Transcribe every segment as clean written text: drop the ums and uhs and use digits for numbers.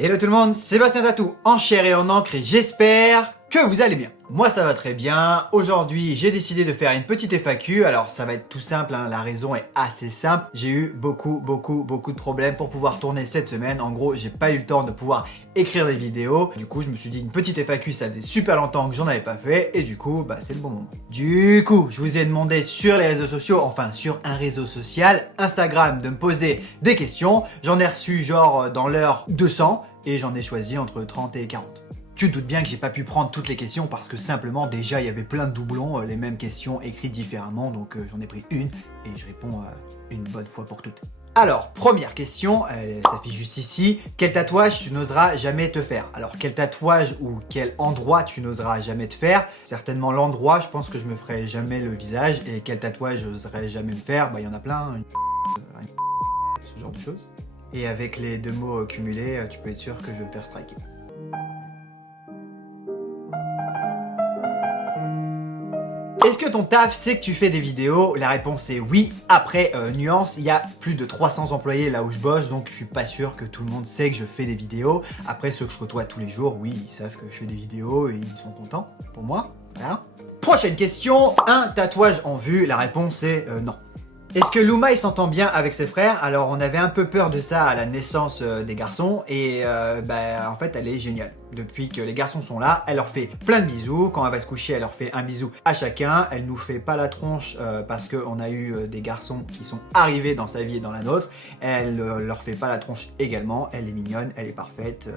Hello tout le monde, Sébastien Tatou en chair et en encre et j'espère que vous allez bien. Moi ça va très bien. Aujourd'hui j'ai décidé de faire une petite FAQ. Alors ça va être tout simple, hein. La raison est assez simple. J'ai eu beaucoup de problèmes pour pouvoir tourner cette semaine. En gros j'ai pas eu le temps de pouvoir écrire des vidéos. Du coup je me suis dit une petite FAQ, ça faisait super longtemps que j'en avais pas fait. Et du coup bah c'est le bon moment. Du coup je vous ai demandé sur les réseaux sociaux, enfin sur un réseau social, Instagram, de me poser des questions. J'en ai reçu genre dans l'heure 200 et j'en ai choisi entre 30 et 40. Tu te doutes bien que j'ai pas pu prendre toutes les questions parce que simplement déjà il y avait plein de doublons, les mêmes questions écrites différemment, donc j'en ai pris une et je réponds une bonne fois pour toutes. Alors, première question, ça s'affiche juste ici. Quel tatouage tu n'oseras jamais te faire? Alors, quel tatouage ou quel endroit tu n'oseras jamais te faire? Certainement l'endroit, je pense que je me ferai jamais le visage. Et quel tatouage j'oserais jamais me faire? Bah, il y en a plein, hein. Ce genre de choses. Et avec les deux mots cumulés, tu peux être sûr que je vais me faire striker. Est-ce que ton taf sait que tu fais des vidéos? La réponse est oui. Après, nuance, il y a plus de 300 employés là où je bosse, donc je suis pas sûr que tout le monde sait que je fais des vidéos. Après, ceux que je côtoie tous les jours, oui, ils savent que je fais des vidéos et ils sont contents pour moi. Voilà. Prochaine question, un tatouage en vue? La réponse est non. Est-ce que Luma il s'entend bien avec ses frères? Alors on avait un peu peur de ça à la naissance des garçons et en fait elle est géniale. Depuis que les garçons sont là, elle leur fait plein de bisous. Quand elle va se coucher, elle leur fait un bisou à chacun. Elle nous fait pas la tronche parce qu'on a eu des garçons qui sont arrivés dans sa vie et dans la nôtre. Elle leur fait pas la tronche également. Elle est mignonne, elle est parfaite,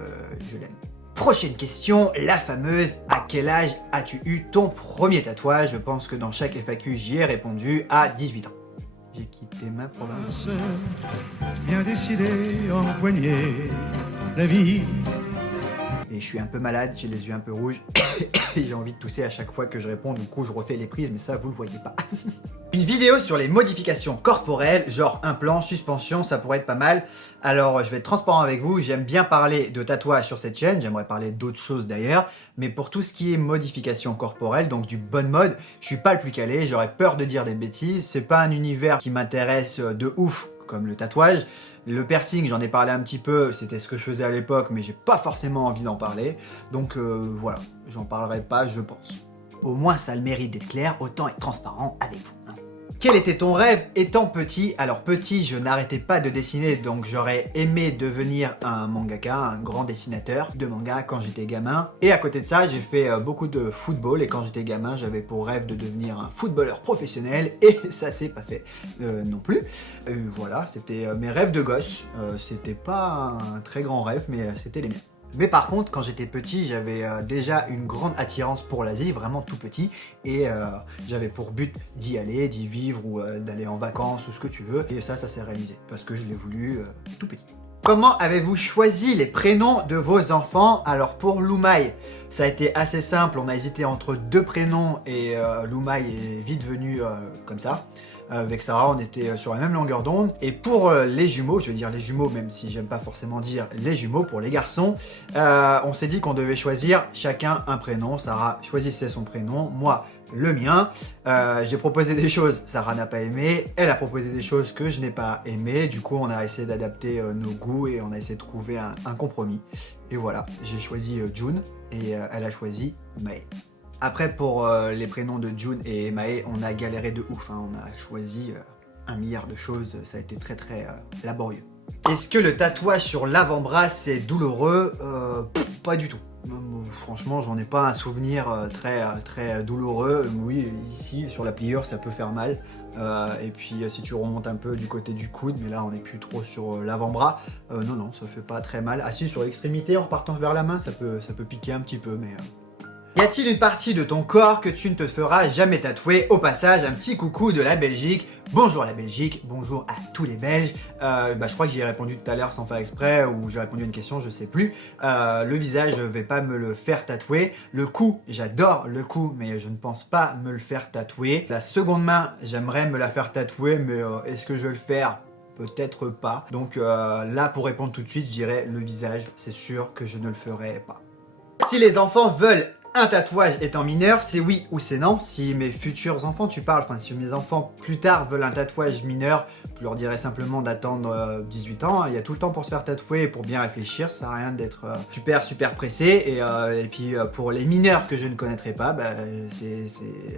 je l'aime. Prochaine question, la fameuse « À quel âge as-tu eu ton premier tatouage ?» Je pense que dans chaque FAQ j'y ai répondu à 18 ans. J'ai quitté ma province. Bien décidé, empoigné la vie. Et je suis un peu malade, j'ai les yeux un peu rouges. Et j'ai envie de tousser à chaque fois que je réponds, du coup je refais les prises, mais ça vous le voyez pas. Une vidéo sur les modifications corporelles, genre implant, suspension, ça pourrait être pas mal. Alors je vais être transparent avec vous, j'aime bien parler de tatouage sur cette chaîne, j'aimerais parler d'autres choses d'ailleurs, mais pour tout ce qui est modification corporelle, donc du bon mode, je suis pas le plus calé, j'aurais peur de dire des bêtises, c'est pas un univers qui m'intéresse de ouf comme le tatouage. Le piercing, j'en ai parlé un petit peu, c'était ce que je faisais à l'époque, mais j'ai pas forcément envie d'en parler, donc voilà, j'en parlerai pas, je pense. Au moins ça a le mérite d'être clair, autant être transparent avec vous, hein. Quel était ton rêve étant petit? Alors petit, je n'arrêtais pas de dessiner, donc j'aurais aimé devenir un mangaka, un grand dessinateur de manga quand j'étais gamin. Et à côté de ça, j'ai fait beaucoup de football, et quand j'étais gamin, j'avais pour rêve de devenir un footballeur professionnel, et ça s'est pas fait non plus. Voilà, c'était mes rêves de gosse. C'était pas un très grand rêve, mais c'était les miens. Mais par contre, quand j'étais petit, j'avais déjà une grande attirance pour l'Asie, vraiment tout petit, et j'avais pour but d'y aller, d'y vivre, ou d'aller en vacances, ou ce que tu veux, et ça s'est réalisé, parce que je l'ai voulu tout petit. Comment avez-vous choisi les prénoms de vos enfants? Alors pour Loumaï, ça a été assez simple, on a hésité entre deux prénoms, et Loumaï est vite venu comme ça. Avec Sarah, on était sur la même longueur d'onde. Et pour les jumeaux, je veux dire les jumeaux, même si j'aime pas forcément dire les jumeaux, pour les garçons, on s'est dit qu'on devait choisir chacun un prénom. Sarah choisissait son prénom, moi le mien. J'ai proposé des choses, Sarah n'a pas aimé. Elle a proposé des choses que je n'ai pas aimé. Du coup, on a essayé d'adapter nos goûts et on a essayé de trouver un compromis. Et voilà, j'ai choisi June et elle a choisi Mae. Après, pour les prénoms de June et Mae, on a galéré de ouf, hein. On a choisi un milliard de choses, ça a été très laborieux. Est-ce que le tatouage sur l'avant-bras c'est douloureux? Pas du tout. Franchement, j'en ai pas un souvenir très douloureux. Oui, ici, sur la pliure, ça peut faire mal. Et puis, si tu remontes un peu du côté du coude, mais là, on n'est plus trop sur l'avant-bras. Non, ça fait pas très mal. Ah si, sur l'extrémité, en repartant vers la main, ça peut piquer un petit peu, mais... Y a-t-il une partie de ton corps que tu ne te feras jamais tatouer? Au passage, un petit coucou de la Belgique. Bonjour la Belgique, bonjour à tous les Belges. Je crois que j'y ai répondu tout à l'heure sans faire exprès, ou j'ai répondu à une question, je sais plus. Le visage, je vais pas me le faire tatouer. Le cou, j'adore le cou, mais je ne pense pas me le faire tatouer. La seconde main, j'aimerais me la faire tatouer, mais est-ce que je vais le faire? Peut-être pas. Donc là, pour répondre tout de suite, je dirais le visage. C'est sûr que je ne le ferai pas. Si les enfants veulent Un tatouage étant mineur, c'est oui ou c'est non. Si mes futurs enfants, tu parles, enfin si mes enfants plus tard veulent un tatouage mineur, je leur dirais simplement d'attendre 18 ans. Il y a tout le temps pour se faire tatouer et pour bien réfléchir, ça sert à rien d'être super pressé. Et puis pour les mineurs que je ne connaîtrai pas, bah, c'est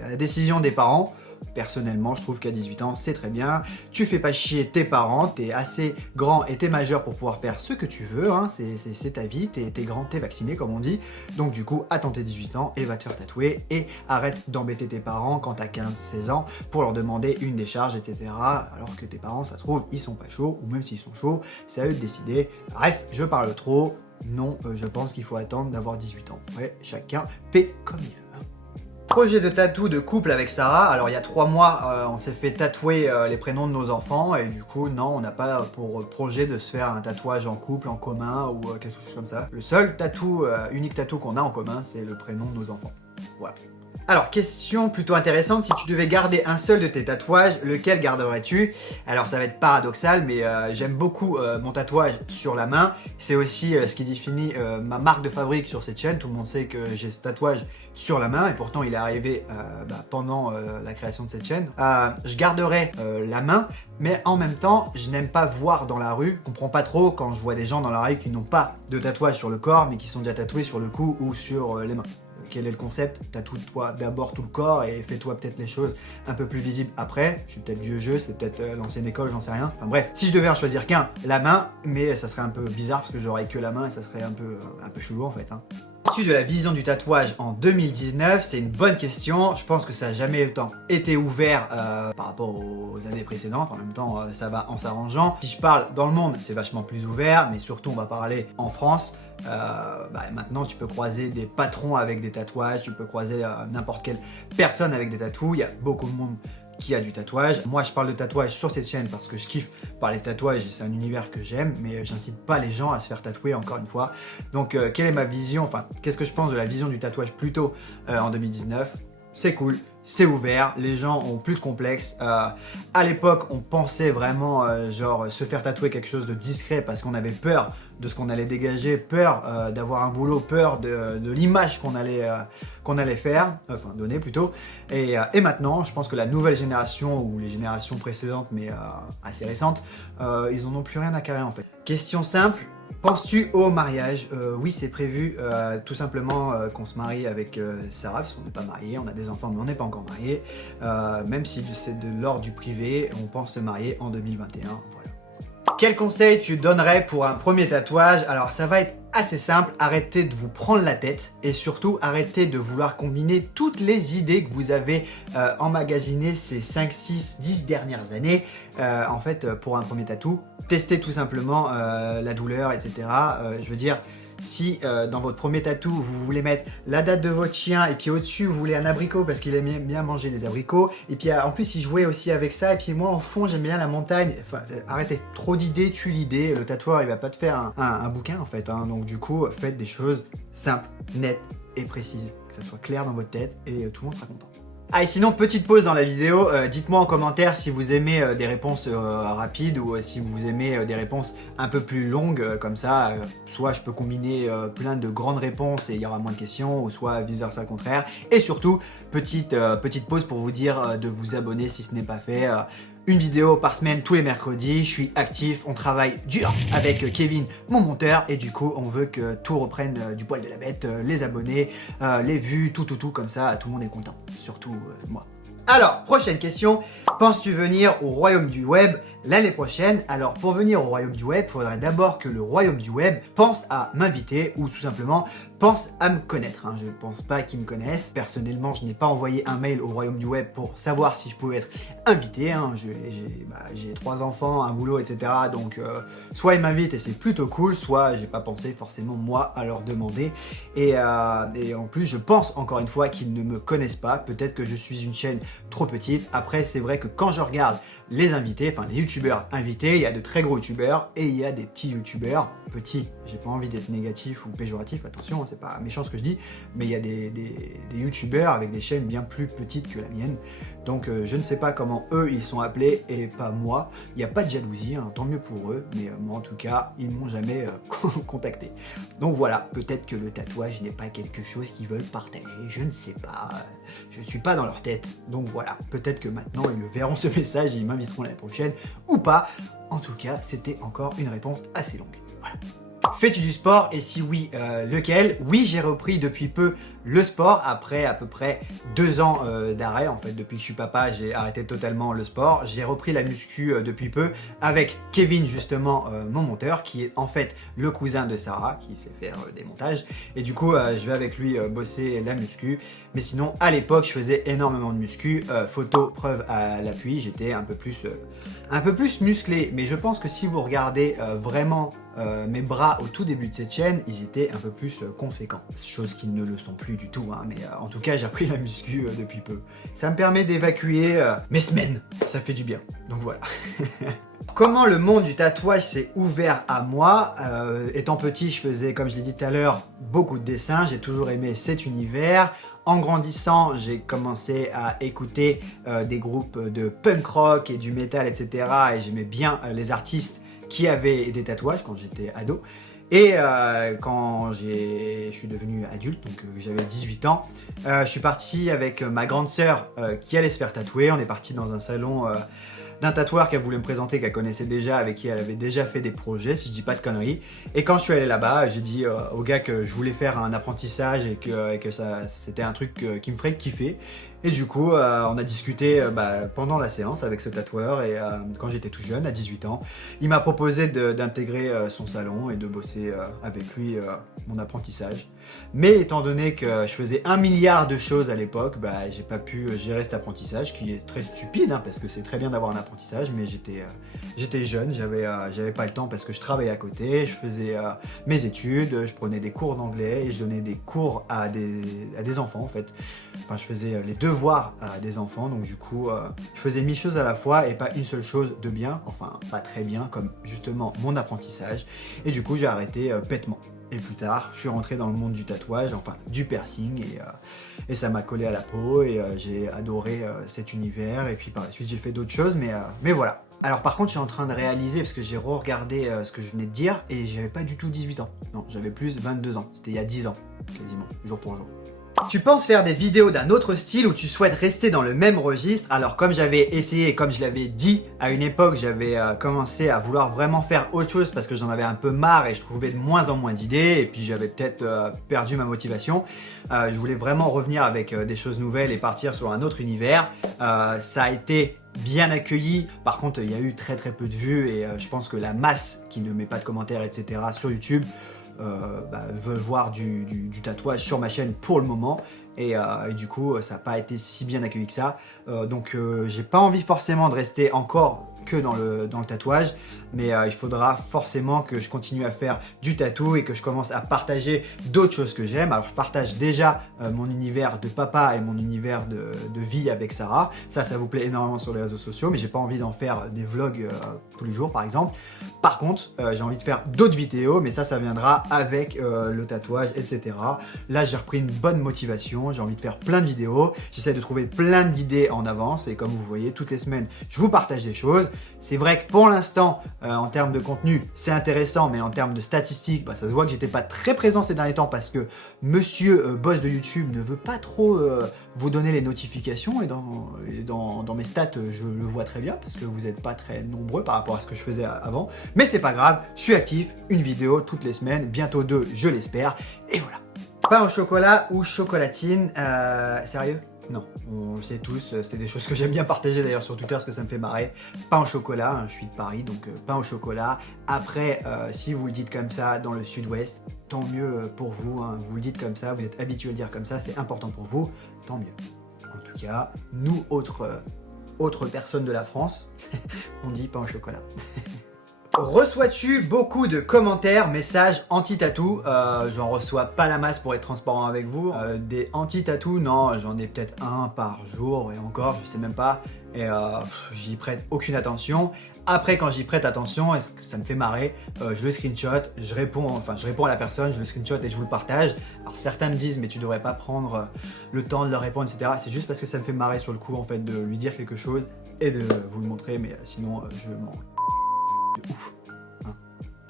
à la décision des parents. Personnellement, je trouve qu'à 18 ans, c'est très bien. Tu fais pas chier tes parents, t'es assez grand et t'es majeur pour pouvoir faire ce que tu veux, hein. C'est ta vie, t'es grand, t'es vacciné comme on dit. Donc du coup, attends tes 18 ans et va te faire tatouer et arrête d'embêter tes parents quand t'as 15-16 ans pour leur demander une décharge, etc. Alors que tes parents, ça se trouve, ils sont pas chauds, ou même s'ils sont chauds, c'est à eux de décider. Bref, je parle trop. Non, je pense qu'il faut attendre d'avoir 18 ans. Ouais, chacun fait comme il veut. Projet de tatou de couple avec Sarah. Alors il y a 3 mois, on s'est fait tatouer les prénoms de nos enfants et du coup non, on n'a pas pour projet de se faire un tatouage en couple, en commun ou quelque chose comme ça. Le seul tatou, unique tatou qu'on a en commun, c'est le prénom de nos enfants. Voilà. Alors, question plutôt intéressante, si tu devais garder un seul de tes tatouages, lequel garderais-tu? Alors ça va être paradoxal, mais j'aime beaucoup mon tatouage sur la main. C'est aussi ce qui définit ma marque de fabrique sur cette chaîne. Tout le monde sait que j'ai ce tatouage sur la main et pourtant il est arrivé pendant la création de cette chaîne. Je garderai la main, mais en même temps, je n'aime pas voir dans la rue. Je comprends pas trop quand je vois des gens dans la rue qui n'ont pas de tatouage sur le corps, mais qui sont déjà tatoués sur le cou ou sur les mains. Quel est le concept? Tatoue-toi d'abord tout le corps et fais-toi peut-être les choses un peu plus visibles après. Je suis peut-être vieux jeu, c'est peut-être l'ancienne école, j'en sais rien. Enfin bref, si je devais en choisir qu'un, la main, mais ça serait un peu bizarre parce que j'aurais que la main et ça serait un peu chelou en fait. De la vision du tatouage en 2019, c'est une bonne question. Je pense que ça n'a jamais autant été ouvert par rapport aux années précédentes. En même temps, ça va en s'arrangeant. Si je parle dans le monde, c'est vachement plus ouvert, mais surtout on va parler en France. Maintenant, tu peux croiser des patrons avec des tatouages, tu peux croiser n'importe quelle personne avec des tatous. Il y a beaucoup de monde qui a du tatouage. Moi, je parle de tatouage sur cette chaîne parce que je kiffe parler de tatouage et c'est un univers que j'aime, mais j'incite pas les gens à se faire tatouer encore une fois. Donc, quelle est ma vision? Enfin, qu'est-ce que je pense de la vision du tatouage plutôt en 2019? C'est cool, c'est ouvert, les gens ont plus de complexes. À l'époque, on pensait vraiment genre se faire tatouer quelque chose de discret parce qu'on avait peur de ce qu'on allait dégager, peur d'avoir un boulot, peur de l'image qu'on allait faire, enfin donner plutôt. Et maintenant, je pense que la nouvelle génération ou les générations précédentes, mais assez récentes, ils en ont plus rien à carrer en fait. Question simple. Penses-tu au mariage? Oui, c'est prévu tout simplement qu'on se marie avec Sarah, parce qu'on n'est pas mariés, on a des enfants mais on n'est pas encore mariés. Même si c'est de l'ordre du privé, on pense se marier en 2021, voilà. Quel conseil tu donnerais pour un premier tatouage? Alors ça va être assez simple, arrêtez de vous prendre la tête et surtout arrêtez de vouloir combiner toutes les idées que vous avez emmagasinées ces 5, 6, 10 dernières années. En fait, pour un premier tatou, testez tout simplement la douleur, etc. Je veux dire, si dans votre premier tatou, vous voulez mettre la date de votre chien et puis au-dessus, vous voulez un abricot parce qu'il aime bien manger des abricots. Et puis en plus, il jouait aussi avec ça. Et puis moi, en fond, j'aime bien la montagne. Enfin, arrêtez. Trop d'idées tue l'idée. Le tatoueur, il va pas te faire un bouquin en fait. Donc du coup, faites des choses simples, nettes et précises. Que ça soit clair dans votre tête et tout le monde sera content. Ah et sinon, petite pause dans la vidéo, dites-moi en commentaire si vous aimez des réponses rapides ou si vous aimez des réponses un peu plus longues comme ça, soit je peux combiner plein de grandes réponses et il y aura moins de questions, ou soit vice versa le contraire. Et surtout, petite pause pour vous dire de vous abonner si ce n'est pas fait. Une vidéo par semaine tous les mercredis, je suis actif, on travaille dur avec Kevin, mon monteur, et du coup on veut que tout reprenne du poil de la bête, les abonnés, les vues, tout comme ça, tout le monde est content, surtout moi. Alors, prochaine question, penses-tu venir au royaume du web l'année prochaine? Alors, pour venir au royaume du web, il faudrait d'abord que le royaume du web pense à m'inviter ou tout simplement pense à me connaître. Je ne pense pas qu'ils me connaissent. Personnellement, je n'ai pas envoyé un mail au royaume du web pour savoir si je pouvais être invité. J'ai 3 enfants, un boulot, etc. Donc, soit ils m'invitent et c'est plutôt cool, soit j'ai pas pensé forcément moi à leur demander. Et en plus, je pense encore une fois qu'ils ne me connaissent pas. Peut-être que je suis une chaîne trop petite. Après, c'est vrai que quand je regarde les invités, enfin les youtubeurs invités. Il y a de très gros youtubeurs et il y a des petits youtubeurs. Petits, j'ai pas envie d'être négatif ou péjoratif, attention, hein, c'est pas méchant ce que je dis, mais il y a des youtubeurs avec des chaînes bien plus petites que la mienne. Donc je ne sais pas comment eux ils sont appelés et pas moi. Il n'y a pas de jalousie, hein, tant mieux pour eux, mais moi en tout cas, ils ne m'ont jamais contacté. Donc voilà, peut-être que le tatouage n'est pas quelque chose qu'ils veulent partager, je ne sais pas, je ne suis pas dans leur tête. Donc voilà, peut-être que maintenant ils le verront ce message et ils m'inviteront l'année prochaine ou pas. En tout cas, c'était encore une réponse assez longue. Voilà. Fais-tu du sport et si oui, lequel? Oui, j'ai repris depuis peu le sport après à peu près 2 ans d'arrêt. En fait, depuis que je suis papa, j'ai arrêté totalement le sport. J'ai repris la muscu depuis peu avec Kevin, justement, mon monteur, qui est en fait le cousin de Sarah, qui sait faire des montages. Et du coup, je vais avec lui bosser la muscu. Mais sinon, à l'époque, je faisais énormément de muscu. Photo, preuve à l'appui, j'étais un peu plus musclé. Mais je pense que si vous regardez vraiment mes bras au tout début de cette chaîne, ils étaient un peu plus conséquents. Chose qui ne le sont plus du tout, hein, mais en tout cas j'ai repris la muscu depuis peu. Ça me permet d'évacuer mes semaines, ça fait du bien, donc voilà. Comment le monde du tatouage s'est ouvert à moi? Étant petit, je faisais, comme je l'ai dit tout à l'heure, beaucoup de dessins, j'ai toujours aimé cet univers. En grandissant, j'ai commencé à écouter des groupes de punk rock et du metal, etc. Et j'aimais bien les artistes qui avaient des tatouages quand j'étais ado. Et quand je suis devenu adulte, donc j'avais 18 ans, je suis parti avec ma grande sœur qui allait se faire tatouer. On est parti dans un salon d'un tatoueur qu'elle voulait me présenter, qu'elle connaissait déjà, avec qui elle avait déjà fait des projets, si je dis pas de conneries. Et quand je suis allé là-bas, j'ai dit au gars que je voulais faire un apprentissage et que ça, c'était un truc qui me ferait kiffer. Et du coup, on a discuté pendant la séance avec ce tatoueur et quand j'étais tout jeune, à 18 ans, il m'a proposé d'intégrer son salon et de bosser avec lui mon apprentissage. Mais étant donné que je faisais 1 milliard de choses à l'époque, j'ai pas pu gérer cet apprentissage qui est très stupide, hein, parce que c'est très bien d'avoir un apprentissage, mais j'étais jeune, j'avais pas le temps parce que je travaillais à côté, je faisais mes études, je prenais des cours d'anglais et je donnais des cours à des enfants en fait. Enfin, je faisais les devoirs à des enfants, donc du coup, je faisais 1000 choses à la fois et pas une seule chose de bien, enfin pas très bien, comme justement mon apprentissage. Et du coup, j'ai arrêté bêtement. Et plus tard, je suis rentré dans le monde du tatouage, enfin du piercing, et ça m'a collé à la peau, et j'ai adoré cet univers, et puis par la suite j'ai fait d'autres choses, mais voilà. Alors par contre, je suis en train de réaliser, parce que j'ai re-regardé ce que je venais de dire, et j'avais pas du tout 18 ans. Non, j'avais plus 22 ans, c'était il y a 10 ans, quasiment, jour pour jour. Tu penses faire des vidéos d'un autre style ou tu souhaites rester dans le même registre? Alors comme j'avais essayé et comme je l'avais dit à une époque, j'avais commencé à vouloir vraiment faire autre chose parce que j'en avais un peu marre et je trouvais de moins en moins d'idées et puis j'avais peut-être perdu ma motivation. Je voulais vraiment revenir avec des choses nouvelles et partir sur un autre univers. Ça a été bien accueilli, par contre il y a eu très peu de vues et je pense que la masse qui ne met pas de commentaires etc sur YouTube veulent voir du tatouage sur ma chaîne pour le moment et du coup ça n'a pas été si bien accueilli que ça, donc j'ai pas envie forcément de rester encore que dans le tatouage, mais il faudra forcément que je continue à faire du tatou et que je commence à partager d'autres choses que j'aime. Alors je partage déjà mon univers de papa et mon univers de vie avec Sarah, ça vous plaît énormément sur les réseaux sociaux, mais j'ai pas envie d'en faire des vlogs tous les jours par exemple. Par contre j'ai envie de faire d'autres vidéos, mais ça viendra avec le tatouage etc. Là j'ai repris une bonne motivation, j'ai envie de faire plein de vidéos, j'essaie de trouver plein d'idées en avance et comme vous voyez toutes les semaines je vous partage des choses. C'est vrai que pour l'instant, en termes de contenu, c'est intéressant, mais en termes de statistiques, ça se voit que j'étais pas très présent ces derniers temps parce que monsieur boss de YouTube ne veut pas trop vous donner les notifications et dans mes stats, je le vois très bien parce que vous n'êtes pas très nombreux par rapport à ce que je faisais avant. Mais c'est pas grave, je suis actif, une vidéo toutes les semaines, bientôt 2, je l'espère, et voilà. Pain au chocolat ou chocolatine, sérieux ? Non, on le sait tous, c'est des choses que j'aime bien partager d'ailleurs sur Twitter parce que ça me fait marrer. Pain au chocolat, hein, je suis de Paris, donc pain au chocolat. Après, si vous le dites comme ça dans le sud-ouest, tant mieux pour vous, hein. Vous le dites comme ça, vous êtes habitué à le dire comme ça, c'est important pour vous, tant mieux. En tout cas, nous, autres personnes de la France, on dit pain au chocolat. Reçois-tu beaucoup de commentaires, messages anti-tatou? J'en reçois pas la masse pour être transparent avec vous. Des anti-tatou, non, j'en ai peut-être un par jour et encore, je sais même pas. et j'y prête aucune attention. Après, quand j'y prête attention, est-ce que ça me fait marrer, je le screenshot, je réponds à la personne, je le screenshot et je vous le partage. Alors certains me disent mais tu devrais pas prendre le temps de leur répondre, etc. C'est juste parce que ça me fait marrer sur le coup en fait de lui dire quelque chose et de vous le montrer, mais sinon je m'en de ouf.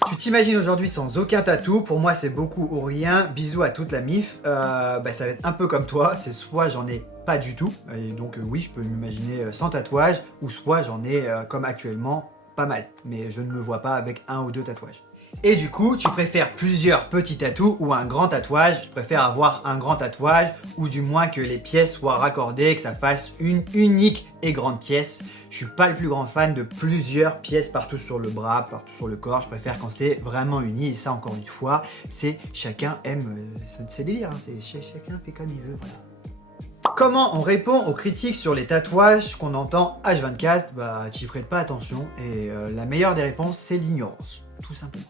Tu t'imagines aujourd'hui sans aucun tatou, pour moi c'est beaucoup ou rien, bisous à toute la MIF, ça va être un peu comme toi, c'est soit j'en ai pas du tout, et donc oui je peux m'imaginer sans tatouage, ou soit j'en ai comme actuellement pas mal, mais je ne me vois pas avec 1 ou 2 tatouages. Et du coup, tu préfères plusieurs petits tatous ou un grand tatouage? Je préfère avoir un grand tatouage, ou du moins que les pièces soient raccordées, que ça fasse une unique et grande pièce. Je suis pas le plus grand fan de plusieurs pièces partout sur le bras, partout sur le corps. Je préfère quand c'est vraiment uni, et ça encore une fois, c'est chacun aime, c'est délire, hein, chacun fait comme il veut, voilà. Comment on répond aux critiques sur les tatouages qu'on entend H24? Tu y prêtes pas attention, et la meilleure des réponses, c'est l'ignorance, tout simplement.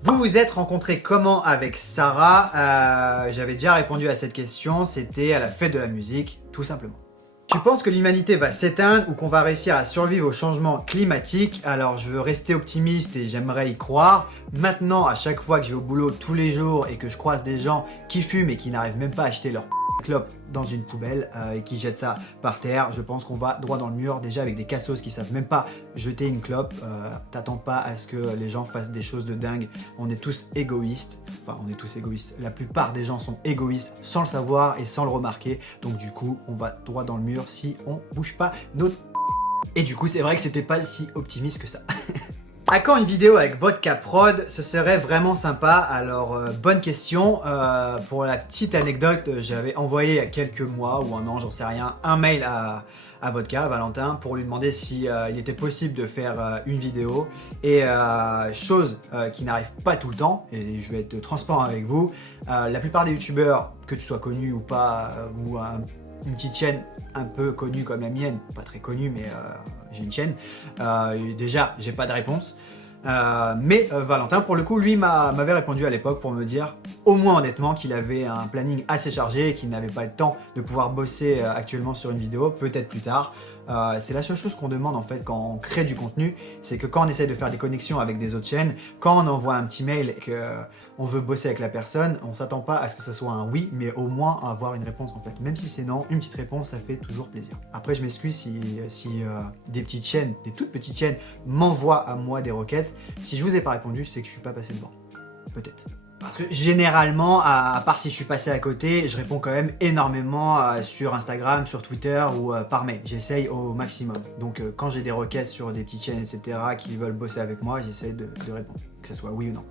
Vous vous êtes rencontrés comment avec Sarah? J'avais déjà répondu à cette question, c'était à la fête de la musique, tout simplement. Tu penses que l'humanité va s'éteindre ou qu'on va réussir à survivre au changement climatique? Alors je veux rester optimiste et j'aimerais y croire. Maintenant, à chaque fois que je vais au boulot tous les jours et que je croise des gens qui fument et qui n'arrivent même pas à acheter leur clope dans une poubelle et qui jettent ça par terre, je pense qu'on va droit dans le mur, déjà avec des cassos qui savent même pas jeter une clope. T'attends pas à ce que les gens fassent des choses de dingue, on est tous égoïstes, enfin on est tous égoïstes, la plupart des gens sont égoïstes sans le savoir et sans le remarquer, donc du coup on va droit dans le mur si on bouge pas notre... Et du coup c'est vrai que c'était pas si optimiste que ça. À quand une vidéo avec Vodka Prod? Ce serait vraiment sympa. Alors, bonne question. Pour la petite anecdote, j'avais envoyé il y a quelques mois ou un an, j'en sais rien, un mail à Vodka, à Valentin, pour lui demander si il était possible de faire une vidéo. Et chose qui n'arrive pas tout le temps, et je vais être transparent avec vous, la plupart des youtubeurs, que tu sois connu ou pas, ou une petite chaîne un peu connue comme la mienne, pas très connue mais j'ai une chaîne, déjà j'ai pas de réponse, mais Valentin pour le coup lui m'avait répondu à l'époque pour me dire au moins honnêtement qu'il avait un planning assez chargé et qu'il n'avait pas le temps de pouvoir bosser actuellement sur une vidéo, peut-être plus tard. C'est la seule chose qu'on demande en fait quand on crée du contenu, c'est que quand on essaie de faire des connexions avec des autres chaînes, quand on envoie un petit mail et qu'on veut bosser avec la personne, on s'attend pas à ce que ce soit un oui, mais au moins à avoir une réponse en fait. Même si c'est non, une petite réponse, ça fait toujours plaisir. Après je m'excuse si des petites chaînes, des toutes petites chaînes m'envoient à moi des requêtes. Si je vous ai pas répondu, c'est que je suis pas passé devant. Peut-être. Parce que généralement, à part si je suis passé à côté, je réponds quand même énormément sur Instagram, sur Twitter ou par mail. J'essaye au maximum. Donc quand j'ai des requêtes sur des petites chaînes, etc. qui veulent bosser avec moi, j'essaye de répondre, que ce soit oui ou non.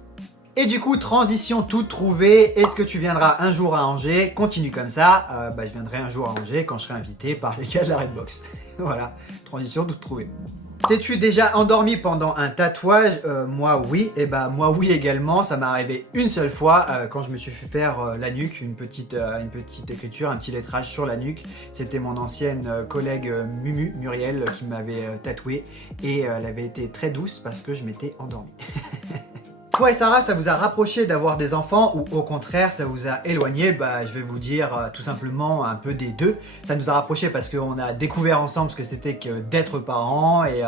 Et du coup, transition toute trouvée, est-ce que tu viendras un jour à Angers? Continue comme ça, je viendrai un jour à Angers quand je serai invité par les gars de la Redbox. Voilà, transition toute trouvée. T'es-tu déjà endormi pendant un tatouage? Moi oui, et moi oui également, ça m'est arrivé une seule fois quand je me suis fait faire la nuque, une petite écriture, un petit lettrage sur la nuque. C'était mon ancienne collègue Muriel qui m'avait tatoué et elle avait été très douce parce que je m'étais endormi. Toi et Sarah, ça vous a rapproché d'avoir des enfants ou au contraire ça vous a éloigné? Je vais vous dire tout simplement un peu des deux. Ça nous a rapprochés parce qu'on a découvert ensemble ce que c'était que d'être parents et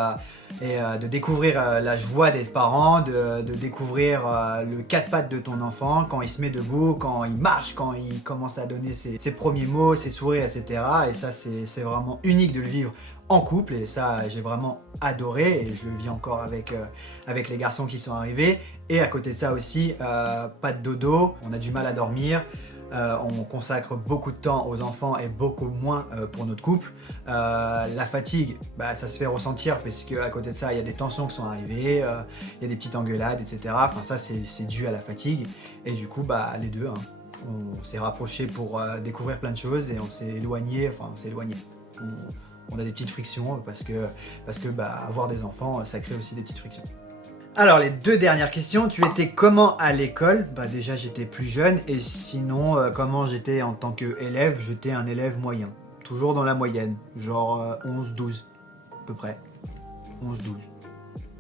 de découvrir la joie d'être parent, de découvrir le quatre pattes de ton enfant quand il se met debout, quand il marche, quand il commence à donner ses premiers mots, ses sourires, etc. Et ça c'est vraiment unique de le vivre en couple et ça j'ai vraiment adoré et je le vis encore avec les garçons qui sont arrivés. Et à côté de ça aussi, pas de dodo, on a du mal à dormir. On consacre beaucoup de temps aux enfants et beaucoup moins pour notre couple. La fatigue, ça se fait ressentir parce qu'à côté de ça, il y a des tensions qui sont arrivées, il y a des petites engueulades, etc. Enfin ça, c'est dû à la fatigue. Et du coup, les deux, on s'est rapprochés pour découvrir plein de choses et on s'est éloigné, on a des petites frictions parce que avoir des enfants, ça crée aussi des petites frictions. Alors les deux dernières questions, tu étais comment à l'école? Déjà j'étais plus jeune et sinon comment j'étais en tant qu'élève? J'étais un élève moyen, toujours dans la moyenne, genre 11-12 à peu près, 11-12.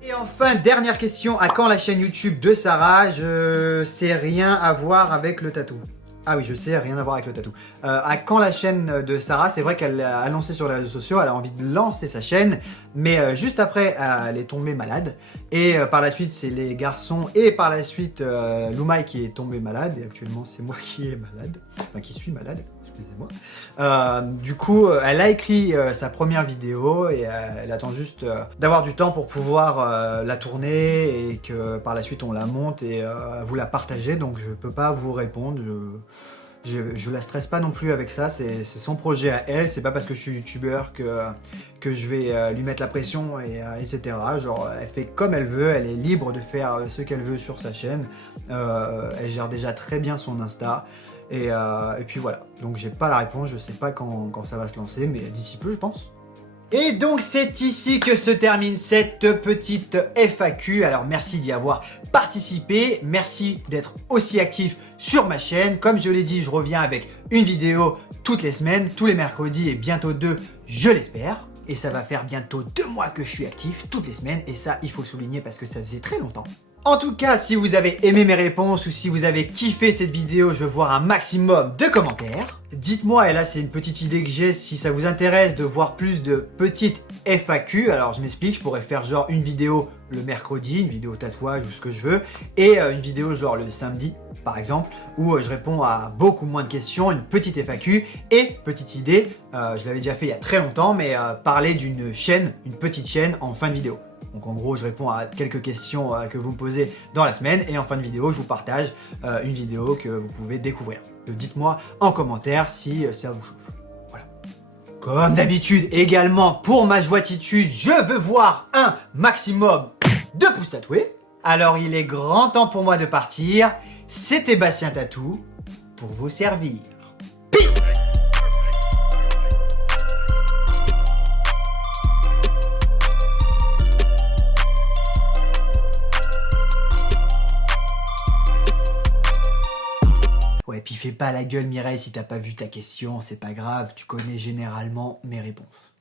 Et enfin dernière question, à quand la chaîne YouTube de Sarah? Je sais rien à voir avec le tatou. Ah oui, je sais, rien à voir avec le tatou. À quand la chaîne de Sarah? C'est vrai qu'elle l'a annoncé sur les réseaux sociaux, elle a envie de lancer sa chaîne, mais juste après, elle est tombée malade. Et par la suite, c'est les garçons, et par la suite, Loumaï qui est tombé malade, et actuellement, c'est moi qui est malade, enfin qui suis malade. Excusez-moi. Du coup, elle a écrit sa première vidéo et elle attend juste d'avoir du temps pour pouvoir la tourner et que par la suite on la monte et vous la partagez. Donc je peux pas vous répondre. Je la stresse pas non plus avec ça. C'est son projet à elle. C'est pas parce que je suis youtubeur que je vais lui mettre la pression et etc. Genre, elle fait comme elle veut. Elle est libre de faire ce qu'elle veut sur sa chaîne. Elle gère déjà très bien son Insta. Et puis voilà, donc j'ai pas la réponse, je sais pas quand ça va se lancer, mais d'ici peu je pense. Et donc c'est ici que se termine cette petite FAQ, alors merci d'y avoir participé, merci d'être aussi actif sur ma chaîne. Comme je l'ai dit, je reviens avec une vidéo toutes les semaines, tous les mercredis et bientôt 2, je l'espère. Et ça va faire bientôt 2 mois que je suis actif toutes les semaines, et ça il faut souligner parce que ça faisait très longtemps. En tout cas, si vous avez aimé mes réponses ou si vous avez kiffé cette vidéo, je veux voir un maximum de commentaires. Dites-moi, et là c'est une petite idée que j'ai, si ça vous intéresse de voir plus de petites FAQ. Alors je m'explique, je pourrais faire genre une vidéo le mercredi, une vidéo tatouage ou ce que je veux, et une vidéo genre le samedi par exemple, où je réponds à beaucoup moins de questions, une petite FAQ. Et petite idée, je l'avais déjà fait il y a très longtemps, mais parler d'une chaîne, une petite chaîne en fin de vidéo. Donc en gros, je réponds à quelques questions que vous me posez dans la semaine et en fin de vidéo, je vous partage une vidéo que vous pouvez découvrir. Dites-moi en commentaire si ça vous chauffe. Voilà. Comme d'habitude, également pour ma joie-titude, je veux voir un maximum de pouces tatoués. Alors il est grand temps pour moi de partir. C'était Bastien Tatou pour vous servir. Peace! Ouais, puis fais pas la gueule Mireille si t'as pas vu ta question, c'est pas grave, tu connais généralement mes réponses.